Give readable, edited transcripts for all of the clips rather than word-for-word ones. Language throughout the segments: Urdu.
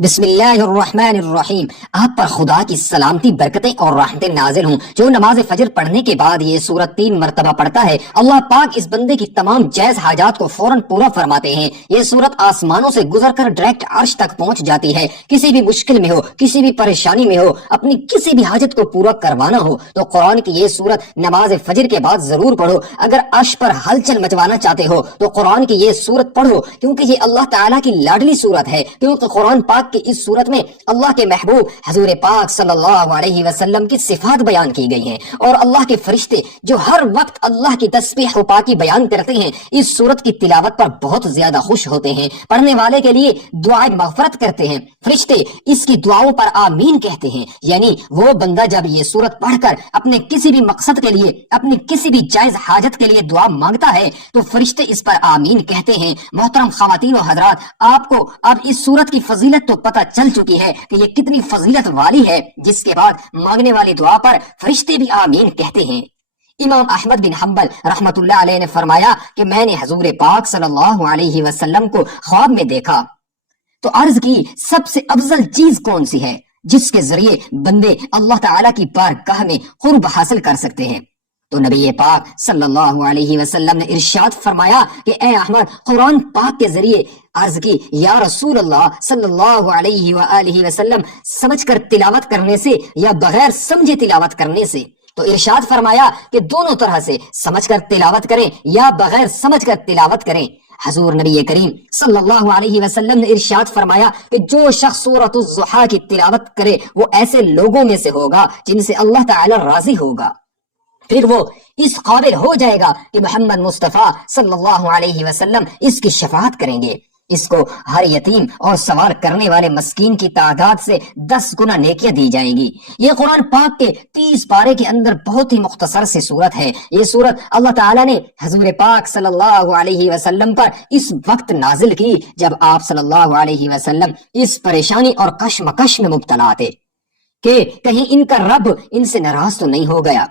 بسم اللہ الرحمن الرحیم۔ آپ پر خدا کی سلامتی، برکتیں اور رحمتیں نازل ہوں۔ جو نماز فجر پڑھنے کے بعد یہ سورت 3 مرتبہ پڑھتا ہے، اللہ پاک اس بندے کی تمام جائز حاجات کو فوراً پورا فرماتے ہیں۔ یہ سورت آسمانوں سے گزر کر ڈائریکٹ عرش تک پہنچ جاتی ہے۔ کسی بھی مشکل میں ہو، کسی بھی پریشانی میں ہو، اپنی کسی بھی حاجت کو پورا کروانا ہو تو قرآن کی یہ سورت نماز فجر کے بعد ضرور پڑھو۔ اگر عرش پر ہلچل مچوانا چاہتے ہو تو قرآن کی یہ سورت پڑھو، کیونکہ یہ اللہ تعالیٰ کی لاڈلی سورت ہے۔ کیونکہ قرآن پاک کی اس صورت میں اللہ کے محبوب حضور پاک صلی اللہ علیہ وسلم کی صفات بیان کی گئی ہیں، اور اللہ کے فرشتے جو ہر وقت اللہ کی تسبیح و پاکی بیان کرتے ہیں اس صورت کی تلاوت پر بہت زیادہ خوش ہوتے ہیں۔ پڑھنے والے کے لیے دعائیں مغفرت کرتے ہیں، فرشتے اس کی دعاؤں پر آمین کہتے ہیں۔ یعنی وہ بندہ جب یہ صورت پڑھ کر اپنے کسی بھی مقصد کے لیے، اپنی کسی بھی جائز حاجت کے لیے دعا مانگتا ہے تو فرشتے اس پر آمین کہتے ہیں۔ محترم خواتین و حضرات، آپ کو اب اس صورت کی فضیلت تو پتہ چل چکی ہے کہ یہ کتنی فضیلت والی ہے، جس کے بعد مانگنے والی دعا پر فرشتے بھی آمین کہتے ہیں۔ امام احمد بن حنبل رحمت اللہ علیہ نے فرمایا کہ میں نے حضور پاک صلی اللہ علیہ وسلم کو خواب میں دیکھا تو عرض کی، سب سے افضل چیز کون سی ہے جس کے ذریعے بندے اللہ تعالیٰ کی بارگاہ میں قرب حاصل کر سکتے ہیں؟ تو نبی پاک صلی اللہ علیہ وسلم نے ارشاد فرمایا کہ اے احمد، قرآن پاک کے ذریعے عرض کی، یا رسول اللہ صلی اللہ علیہ وآلہ وسلم، سمجھ کر تلاوت کرنے سے یا بغیر سمجھے تلاوت کرنے سے؟ تو ارشاد فرمایا کہ دونوں طرح سے، سمجھ کر تلاوت کریں یا بغیر سمجھ کر تلاوت کریں۔ حضور نبی کریم صلی اللہ علیہ وسلم نے ارشاد فرمایا کہ جو شخص سورۃ الضحیٰ کی تلاوت کرے وہ ایسے لوگوں میں سے ہوگا جن سے اللہ تعالی راضی ہوگا، پھر وہ اس قابل ہو جائے گا کہ محمد مصطفیٰ صلی اللہ علیہ وسلم اس کی شفاعت کریں گے۔ اس کو ہر یتیم اور سوال کرنے والے مسکین کی تعداد سے 10 گنا نیکیاں دی جائیں گی۔ یہ قرآن پاک کے 30 پارے کے اندر بہت ہی مختصر سی صورت ہے۔ یہ صورت اللہ تعالیٰ نے حضور پاک صلی اللہ علیہ وسلم پر اس وقت نازل کی جب آپ صلی اللہ علیہ وسلم اس پریشانی اور کشمکش میں مبتلا تھے کہ کہیں ان کا رب ان سے ناراض تو نہیں ہو گیا،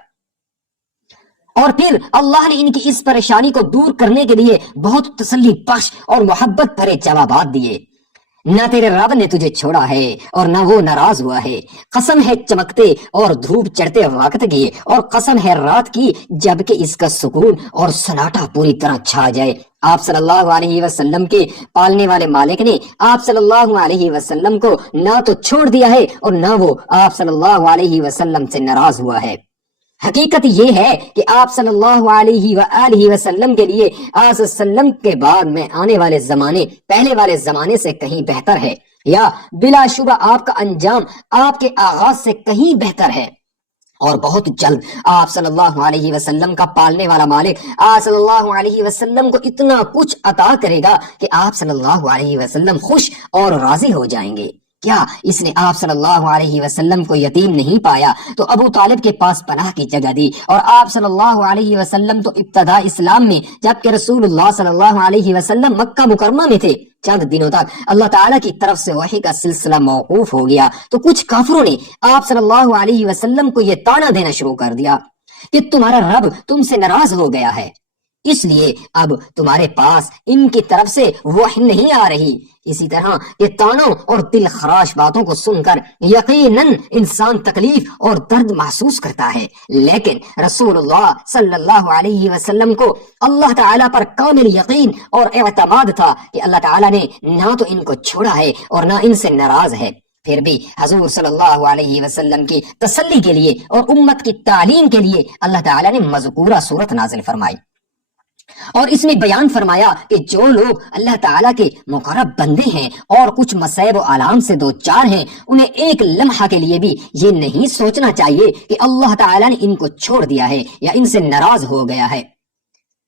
اور پھر اللہ نے ان کی اس پریشانی کو دور کرنے کے لیے بہت تسلی بخش اور محبت بھرے جوابات دیے۔ نہ تیرے رب نے تجھے چھوڑا ہے اور نہ وہ ناراض ہوا ہے، قسم ہے چمکتے اور دھوپ چڑھتے وقت کی، اور قسم ہے رات کی جبکہ اس کا سکون اور سناٹا پوری طرح چھا جائے۔ آپ صلی اللہ علیہ وسلم کے پالنے والے مالک نے آپ صلی اللہ علیہ وسلم کو نہ تو چھوڑ دیا ہے اور نہ وہ آپ صلی اللہ علیہ وسلم سے ناراض ہوا ہے۔ حقیقت یہ ہے کہ آپ صلی اللہ علیہ وآلہ وسلم کے لیے آپ وسلم کے بعد میں آنے والے زمانے پہلے والے زمانے سے کہیں بہتر ہے، یا بلا شبہ آپ کا انجام آپ کے آغاز سے کہیں بہتر ہے، اور بہت جلد آپ صلی اللہ علیہ وسلم کا پالنے والا مالک آپ صلی اللہ علیہ وسلم کو اتنا کچھ عطا کرے گا کہ آپ صلی اللہ علیہ وسلم خوش اور راضی ہو جائیں گے۔ کیا اس نے آپ صلی اللہ علیہ وسلم کو یتیم نہیں پایا تو ابو طالب کے پاس پناہ کی جگہ دی، اور آپ صلی اللہ علیہ وسلم تو ابتدا اسلام میں جبکہ رسول اللہ صلی اللہ علیہ وسلم مکہ مکرمہ میں تھے، چند دنوں تک اللہ تعالیٰ کی طرف سے وحی کا سلسلہ موقوف ہو گیا تو کچھ کافروں نے آپ صلی اللہ علیہ وسلم کو یہ طعنہ دینا شروع کر دیا کہ تمہارا رب تم سے ناراض ہو گیا ہے، اس لیے اب تمہارے پاس ان کی طرف سے وحی نہیں آ رہی۔ اسی طرح یہ طعنوں اور دل خراش باتوں کو سن کر یقیناً انسان تکلیف اور درد محسوس کرتا ہے، لیکن رسول اللہ صلی اللہ علیہ وسلم کو اللہ تعالیٰ پر کامل یقین اور اعتماد تھا کہ اللہ تعالیٰ نے نہ تو ان کو چھوڑا ہے اور نہ ان سے ناراض ہے۔ پھر بھی حضور صلی اللہ علیہ وسلم کی تسلی کے لیے اور امت کی تعلیم کے لیے اللہ تعالیٰ نے مذکورہ صورت نازل فرمائی، اور اس میں بیان فرمایا کہ جو لوگ اللہ تعالیٰ کے مقرب بندے ہیں اور کچھ مصائب و آلام سے دو چار ہیں، انہیں ایک لمحہ کے لیے بھی یہ نہیں سوچنا چاہیے کہ اللہ تعالیٰ نے ان کو چھوڑ دیا ہے یا ان سے ناراض ہو گیا ہے۔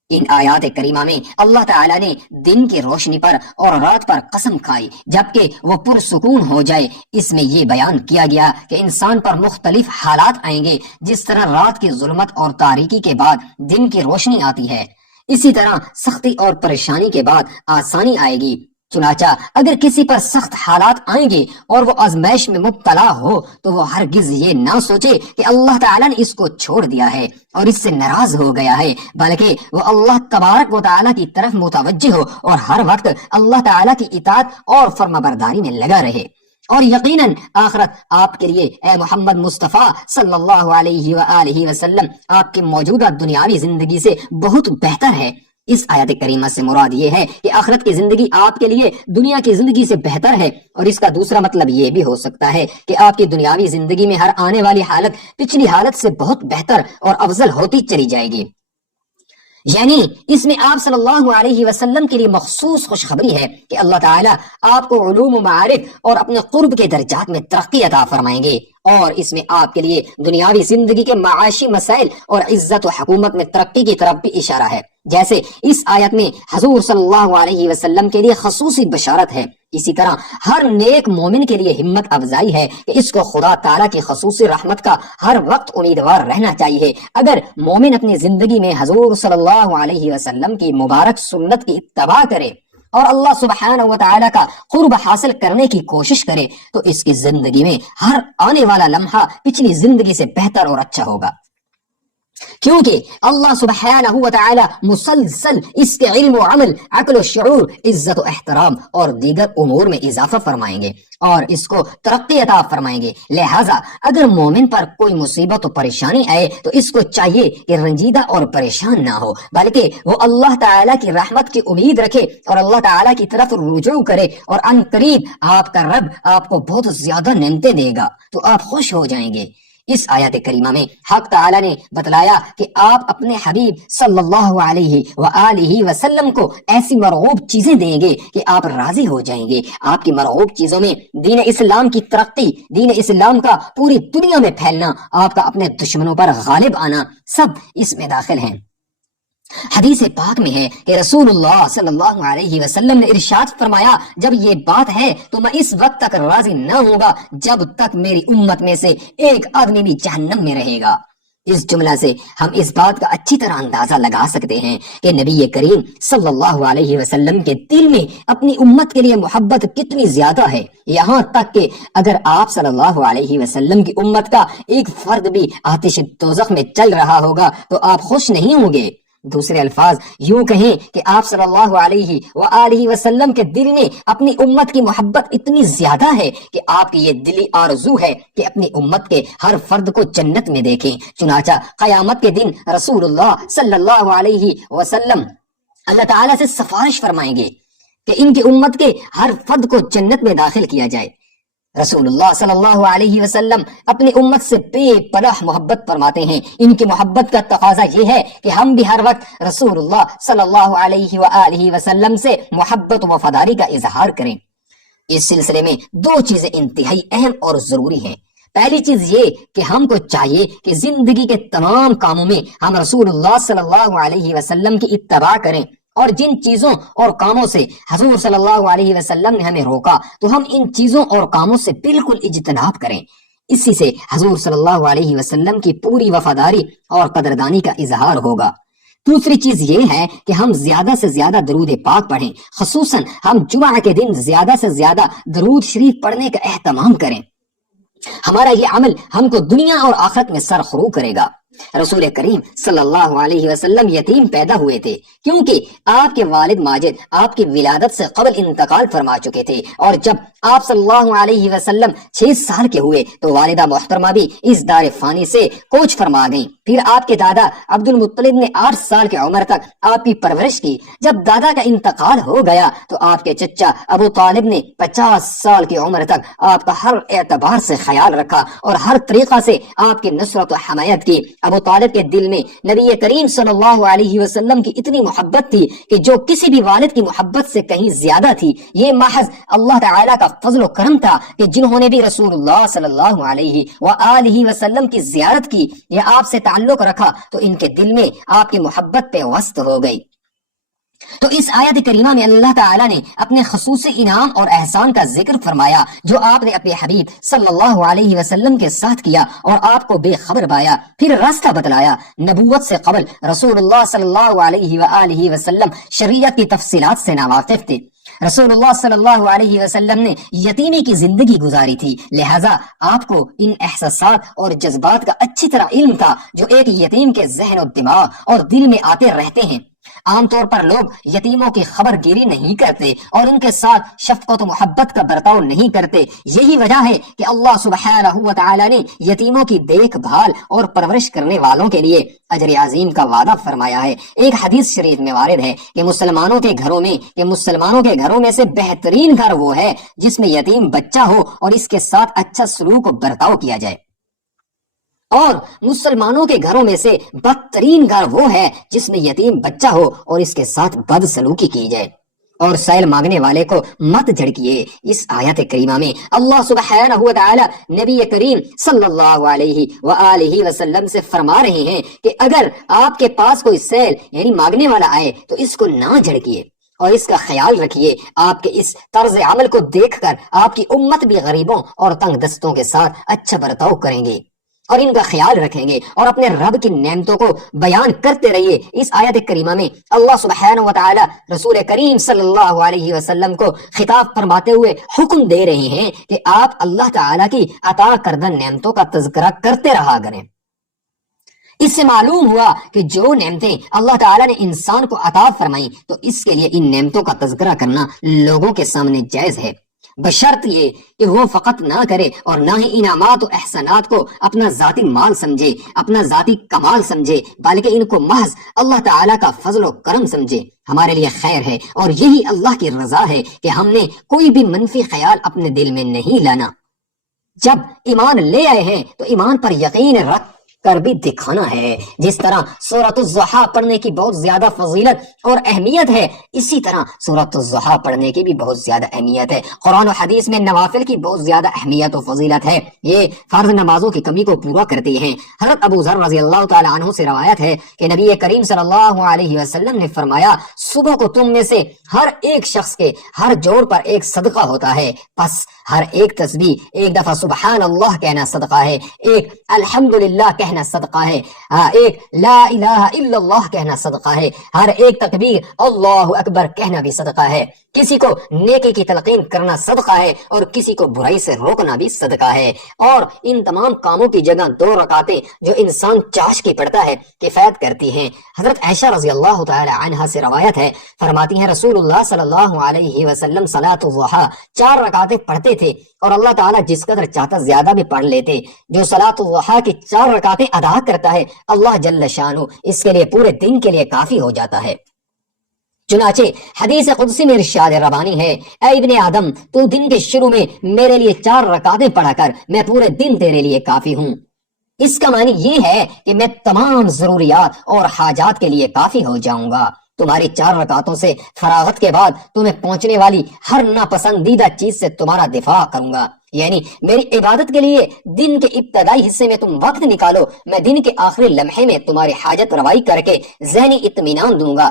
ان آیات کریمہ میں اللہ تعالیٰ نے دن کی روشنی پر اور رات پر قسم کھائی جبکہ وہ پرسکون ہو جائے۔ اس میں یہ بیان کیا گیا کہ انسان پر مختلف حالات آئیں گے، جس طرح رات کی ظلمت اور تاریکی کے بعد دن کی روشنی آتی ہے، اسی طرح سختی اور پریشانی کے بعد آسانی آئے گی۔ چنانچہ اگر کسی پر سخت حالات آئیں گے اور وہ آزمائش میں مبتلا ہو تو وہ ہرگز یہ نہ سوچے کہ اللہ تعالیٰ نے اس کو چھوڑ دیا ہے اور اس سے ناراض ہو گیا ہے، بلکہ وہ اللہ تبارک و تعالیٰ کی طرف متوجہ ہو اور ہر وقت اللہ تعالیٰ کی اطاعت اور فرما برداری میں لگا رہے۔ اور یقیناً آخرت آپ کے لیے اے محمد مصطفیٰ صلی اللہ علیہ وآلہ وسلم آپ کی موجودہ دنیاوی زندگی سے بہت بہتر ہے۔ اس آیت کریمہ سے مراد یہ ہے کہ آخرت کی زندگی آپ کے لیے دنیا کی زندگی سے بہتر ہے، اور اس کا دوسرا مطلب یہ بھی ہو سکتا ہے کہ آپ کی دنیاوی زندگی میں ہر آنے والی حالت پچھلی حالت سے بہت بہتر اور افضل ہوتی چلی جائے گی۔ یعنی اس میں آپ صلی اللہ علیہ وسلم کے لیے مخصوص خوشخبری ہے کہ اللہ تعالیٰ آپ کو علوم و معارف اور اپنے قرب کے درجات میں ترقی عطا فرمائیں گے، اور اس میں آپ کے لیے دنیاوی زندگی کے معاشی مسائل اور عزت و حکومت میں ترقی کی طرف بھی اشارہ ہے، جیسے اس آیت میں حضور صلی اللہ علیہ وسلم کے لیے خصوصی بشارت ہے۔ اسی طرح ہر نیک مومن کے لیے ہمت افزائی ہے کہ اس کو خدا تعالیٰ کی خصوصی رحمت کا ہر وقت امیدوار رہنا چاہیے۔ اگر مومن اپنی زندگی میں حضور صلی اللہ علیہ وسلم کی مبارک سنت کی اتباع کرے اور اللہ سبحانہ و تعالیٰ کا قرب حاصل کرنے کی کوشش کرے تو اس کی زندگی میں ہر آنے والا لمحہ پچھلی زندگی سے بہتر اور اچھا ہوگا، کیونکہ اللہ سبحانہ و تعالی مسلسل اس کے علم و عمل، عقل و شعور، عزت و احترام اور دیگر امور میں اضافہ فرمائیں گے اور اس کو ترقی عطا فرمائیں گے۔ لہٰذا اگر مومن پر کوئی مصیبت و پریشانی آئے تو اس کو چاہیے کہ رنجیدہ اور پریشان نہ ہو، بلکہ وہ اللہ تعالیٰ کی رحمت کی امید رکھے اور اللہ تعالیٰ کی طرف رجوع کرے، اور ان قریب آپ کا رب آپ کو بہت زیادہ نعمتیں دے گا تو آپ خوش ہو جائیں گے۔ اس آیت کریمہ میں حق تعالیٰ نے بتلایا کہ آپ اپنے حبیب صلی اللہ علیہ وآلہ وسلم کو ایسی مرغوب چیزیں دیں گے کہ آپ راضی ہو جائیں گے۔ آپ کی مرغوب چیزوں میں دین اسلام کی ترقی، دین اسلام کا پوری دنیا میں پھیلنا، آپ کا اپنے دشمنوں پر غالب آنا، سب اس میں داخل ہیں۔ حدیث پاک میں ہے کہ رسول اللہ صلی اللہ علیہ وسلم نے ارشاد فرمایا، جب یہ بات ہے تو میں اس وقت تک راضی نہ ہوں گا جب تک میری امت میں سے ایک آدمی بھی جہنم میں رہے گا۔ اس جملہ سے ہم اس بات کا اچھی طرح اندازہ لگا سکتے ہیں کہ نبی کریم صلی اللہ علیہ وسلم کے دل میں اپنی امت کے لیے محبت کتنی زیادہ ہے، یہاں تک کہ اگر آپ صلی اللہ علیہ وسلم کی امت کا ایک فرد بھی آتش دوزخ میں چل رہا ہوگا تو آپ خوش نہیں ہوں گے۔ دوسرے الفاظ یوں کہیں کہ آپ صلی اللہ علیہ وآلہ وسلم کے دل میں اپنی امت کی محبت اتنی زیادہ ہے کہ آپ کی یہ دلی آرزو ہے کہ اپنی امت کے ہر فرد کو جنت میں دیکھیں۔ چنانچہ قیامت کے دن رسول اللہ صلی اللہ علیہ وسلم اللہ تعالیٰ سے سفارش فرمائیں گے کہ ان کی امت کے ہر فرد کو جنت میں داخل کیا جائے۔ رسول اللہ صلی اللہ علیہ وسلم اپنی امت سے بے پناہ محبت فرماتے ہیں۔ ان کی محبت کا تقاضا یہ ہے کہ ہم بھی ہر وقت رسول اللہ صلی اللہ علیہ وآلہ وسلم سے محبت و وفاداری کا اظہار کریں۔ اس سلسلے میں دو چیزیں انتہائی اہم اور ضروری ہیں۔ پہلی چیز یہ کہ ہم کو چاہیے کہ زندگی کے تمام کاموں میں ہم رسول اللہ صلی اللہ علیہ وسلم کی اتباع کریں، اور جن چیزوں اور کاموں سے حضور صلی اللہ علیہ وسلم نے ہمیں روکا تو ہم ان چیزوں اور کاموں سے بالکل اجتناب کریں۔ اسی سے حضور صلی اللہ علیہ وسلم کی پوری وفاداری اور قدردانی کا اظہار ہوگا۔ دوسری چیز یہ ہے کہ ہم زیادہ سے زیادہ درود پاک پڑھیں، خصوصاً ہم جمعہ کے دن زیادہ سے زیادہ درود شریف پڑھنے کا اہتمام کریں۔ ہمارا یہ عمل ہم کو دنیا اور آخرت میں سرخرو کرے گا۔ رسول کریم صلی اللہ علیہ وسلم یتیم پیدا ہوئے تھے کیونکہ آپ کے والد ماجد آپ کی ولادت سے قبل انتقال فرما چکے تھے، اور جب آپ صلی اللہ علیہ وسلم 6 سال کے ہوئے تو والدہ محترمہ بھی اس دار فانی سے کوچ فرما گئیں۔ پھر آپ کے دادا عبد المطلب نے 8 سال کی عمر تک آپ کی پرورش کی۔ جب دادا کا انتقال ہو گیا تو آپ کے چچا ابو طالب نے 50 سال کی عمر تک آپ کا ہر اعتبار سے خیال رکھا اور ہر طریقہ سے آپ کی نصرت و حمایت کی۔ ابو طالب کے دل میں نبی کریم صلی اللہ علیہ وسلم کی اتنی محبت تھی کہ جو کسی بھی والد کی محبت سے کہیں زیادہ تھی۔ یہ محض اللہ تعالیٰ کا فضل و کرم تھا کہ جنہوں نے بھی رسول اللہ صلی اللہ علیہ وآلہ وسلم کی زیارت کی یا آپ سے تعلق رکھا تو ان کے دل میں آپ کی محبت پہ وسط ہو گئی۔ تو اس آیت کریمہ میں اللہ تعالیٰ نے اپنے خصوصی انعام اور احسان کا ذکر فرمایا جو آپ نے اپنے حبیب صلی اللہ علیہ وسلم کے ساتھ کیا اور آپ کو بے خبر پایا، پھر راستہ بتلایا۔ نبوت سے قبل رسول اللہ صلی اللہ علیہ وآلہ وسلم شریعت کی تفصیلات سے ناواقف تھے۔ رسول اللہ صلی اللہ علیہ وسلم نے یتیمی کی زندگی گزاری تھی، لہٰذا آپ کو ان احساسات اور جذبات کا اچھی طرح علم تھا جو ایک یتیم کے ذہن و دماغ اور دل میں آتے رہتے ہیں۔ عام طور پر لوگ یتیموں کی خبر گیری نہیں کرتے اور ان کے ساتھ شفقت و محبت کا برتاؤ نہیں کرتے۔ یہی وجہ ہے کہ اللہ سبحانہ و تعالی نے یتیموں کی دیکھ بھال اور پرورش کرنے والوں کے لیے اجر عظیم کا وعدہ فرمایا ہے۔ ایک حدیث شریف میں وارد ہے کہ مسلمانوں کے گھروں میں سے بہترین گھر وہ ہے جس میں یتیم بچہ ہو اور اس کے ساتھ اچھا سلوک و برتاؤ کیا جائے، اور مسلمانوں کے گھروں میں سے بدترین گھر وہ ہے جس میں یتیم بچہ ہو اور اس کے ساتھ بد سلوکی کی جائے۔ اور سائل مانگنے والے کو مت جھڑکیے۔ اس آیت کریمہ میں اللہ سبحانہ و تعالی نبی کریم صلی اللہ علیہ وآلہ وسلم سے فرما رہے ہیں کہ اگر آپ کے پاس کوئی سائل یعنی مانگنے والا آئے تو اس کو نہ جھڑکیے اور اس کا خیال رکھیے۔ آپ کے اس طرز عمل کو دیکھ کر آپ کی امت بھی غریبوں اور تنگ دستوں کے ساتھ اچھا برتاؤ کریں گے اور ان کا خیال رکھیں گے اور اپنے رب کی نعمتوں کو بیان کرتے رہیے۔ اس آیت کریمہ میں اللہ سبحانہ و تعالی رسول کریم صلی اللہ علیہ وسلم کو خطاب فرماتے ہوئے حکم دے رہے ہیں کہ آپ اللہ تعالی کی عطا کردہ نعمتوں کا تذکرہ کرتے رہا کریں۔ اس سے معلوم ہوا کہ جو نعمتیں اللہ تعالیٰ نے انسان کو عطا فرمائیں تو اس کے لیے ان نعمتوں کا تذکرہ کرنا لوگوں کے سامنے جائز ہے، بشرط یہ کہ وہ فقط نہ کرے اور نہ ہی انعامات و احسانات کو اپنا ذاتی مال سمجھے، اپنا ذاتی کمال سمجھے، بلکہ ان کو محض اللہ تعالیٰ کا فضل و کرم سمجھے۔ ہمارے لیے خیر ہے اور یہی اللہ کی رضا ہے کہ ہم نے کوئی بھی منفی خیال اپنے دل میں نہیں لانا۔ جب ایمان لے آئے ہیں تو ایمان پر یقین رکھ کر بھی دکھانا ہے۔ جس طرح سورۃ الضحیٰ پڑھنے کی بہت زیادہ فضیلت اور اہمیت ہے، اسی طرح سورۃ الضحیٰ پڑھنے کی بھی بہت زیادہ اہمیت ہے۔ قرآن و حدیث میں نوافل کی بہت زیادہ اہمیت و فضیلت ہے، یہ فرض نمازوں کی کمی کو پورا کرتی ہیں۔ حضرت ابو ذر رضی اللہ تعالی عنہ سے روایت ہے کہ نبی کریم صلی اللہ علیہ وسلم نے فرمایا، صبح کو تم میں سے ہر ایک شخص کے ہر جوڑ پر ایک صدقہ ہوتا ہے، پس ہر ایک تسبیح ایک دفعہ سبحان اللہ کہنا صدقہ ہے، ایک الحمدللہ کہنا صدقہ ہے، ایک لا الہ الا اللہ کہنا صدقہ ہے، ہر ایک تکبیر اللہ اکبر کہنا بھی صدقہ ہے، کسی کو نیکی کی تلقین کرنا صدقہ ہے اور کسی کو برائی سے روکنا بھی صدقہ ہے۔ اور ان تمام کاموں کی جگہ 2 رکعتیں جو انسان چاش کی پڑھتا ہے کفایت کرتی ہیں۔ حضرت عائشہ رضی اللہ تعالی عنہا سے روایت ہے، فرماتی ہیں رسول اللہ صلی اللہ علیہ وسلم صلاۃ الضحیٰ 4 رکعتیں پڑھتے تھے اور اللہ تعالیٰ جس قدر چاہتا زیادہ بھی پڑھ لیتے۔ جو صلاۃ الضحیٰ کی 4 رکعتیں ادا کرتا ہے اللہ جل شانہ اس کے لیے پورے دن کے لیے کافی ہو جاتا ہے۔ چنانچہ حدیث قدسی میں ارشاد ربانی ہے، اے ابن آدم تو دن کے شروع میں میرے لیے 4 رکعتیں پڑھا کر، میں پورے دن تیرے لیے کافی ہوں۔ اس کا معنی یہ ہے کہ میں تمام ضروریات اور حاجات کے لیے کافی ہو جاؤں گا۔ تمہاری 4 رکعتوں سے فراغت کے بعد تمہیں پہنچنے والی ہر ناپسندیدہ چیز سے تمہارا دفاع کروں گا، یعنی میری عبادت کے لیے دن کے ابتدائی حصے میں تم وقت نکالو، میں دن کے آخری لمحے میں تمہاری حاجت روائی کر کے ذہنی اطمینان دوں گا۔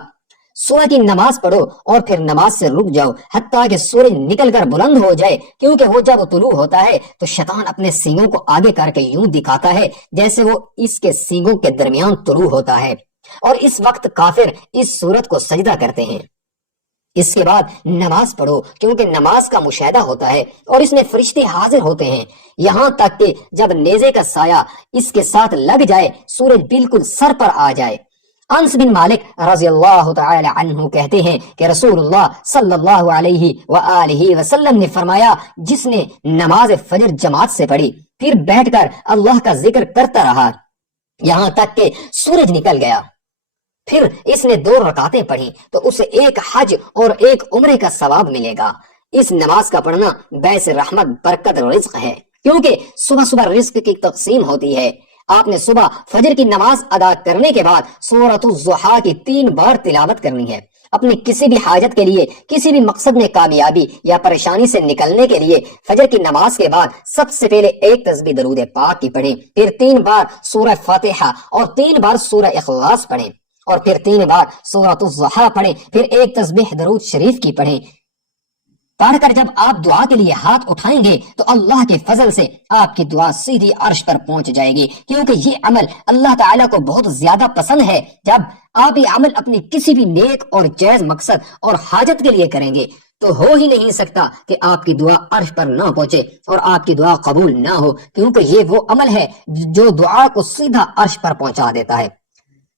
صبح کی نماز پڑھو اور پھر نماز سے رک جاؤ حتیٰ کہ سورج نکل کر بلند ہو جائے، کیونکہ وہ جب طلوع ہوتا ہے تو شیطان اپنے سینگوں کو آگے کر کے یوں دکھاتا ہے جیسے وہ اس کے سینگوں کے درمیان طلوع ہوتا ہے، اور اس وقت کافر اس صورت کو سجدہ کرتے ہیں۔ اس کے بعد نماز پڑھو کیونکہ نماز کا مشاہدہ ہوتا ہے اور اس میں فرشتے حاضر ہوتے ہیں، یہاں تک کہ جب نیزے کا سایہ اس کے ساتھ لگ جائے سورج بالکل سر پر آ جائے۔ انس بن مالک رضی اللہ تعالی عنہ کہتے ہیں کہ رسول اللہ صلی اللہ علیہ وآلہ وسلم نے فرمایا، جس نے نماز فجر جماعت سے پڑھی پھر بیٹھ کر اللہ کا ذکر کرتا رہا یہاں تک کہ سورج نکل گیا، پھر اس نے 2 رکعتیں پڑھی تو اسے ایک حج اور ایک عمرے کا ثواب ملے گا۔ اس نماز کا پڑھنا باعث رحمت، برکت اور رزق ہے، کیونکہ صبح صبح رزق کی تقسیم ہوتی ہے۔ آپ نے صبح فجر کی نماز ادا کرنے کے بعد سورۃ الضحیٰ کی 3 بار تلاوت کرنی ہے۔ اپنی کسی بھی حاجت کے لیے، کسی بھی مقصد میں کامیابی یا پریشانی سے نکلنے کے لیے فجر کی نماز کے بعد سب سے پہلے ایک تسبیح درود پاک کی پڑھیں، پھر 3 بار سورہ فاتحہ اور 3 بار سورہ اخلاص پڑھیں، اور پھر 3 بار سورۃ الضحیٰ پڑھیں، پھر ایک تسبیح درود شریف کی پڑھیں۔ پڑھ کر جب آپ دعا کے لیے ہاتھ اٹھائیں گے تو اللہ کے فضل سے آپ کی دعا سیدھی عرش پر پہنچ جائے گی، کیونکہ یہ عمل اللہ تعالیٰ کو بہت زیادہ پسند ہے۔ جب آپ یہ عمل اپنی کسی بھی نیک اور جائز مقصد اور حاجت کے لیے کریں گے تو ہو ہی نہیں سکتا کہ آپ کی دعا عرش پر نہ پہنچے اور آپ کی دعا قبول نہ ہو، کیونکہ یہ وہ عمل ہے جو دعا کو سیدھا عرش پر پہنچا دیتا ہے۔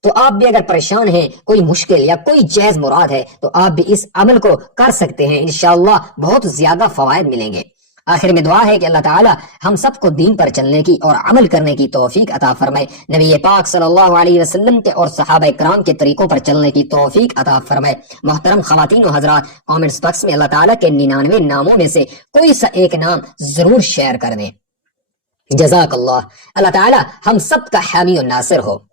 تو آپ بھی اگر پریشان ہیں، کوئی مشکل یا کوئی جائز مراد ہے، تو آپ بھی اس عمل کو کر سکتے ہیں، انشاءاللہ بہت زیادہ فوائد ملیں گے۔ آخر میں دعا ہے کہ اللہ تعالی ہم سب کو دین پر چلنے کی اور عمل کرنے کی توفیق عطا فرمائے، نبی پاک صلی اللہ علیہ وسلم کے اور صحابہ کرام کے طریقوں پر چلنے کی توفیق عطا فرمائے۔ محترم خواتین و حضرات، کامنٹس باکس میں اللہ تعالی کے 99 ناموں میں سے کوئی سا ایک نام ضرور شیئر کر دیں۔ جزاک اللہ، اللہ تعالی ہم سب کا حامی و ناصر ہو۔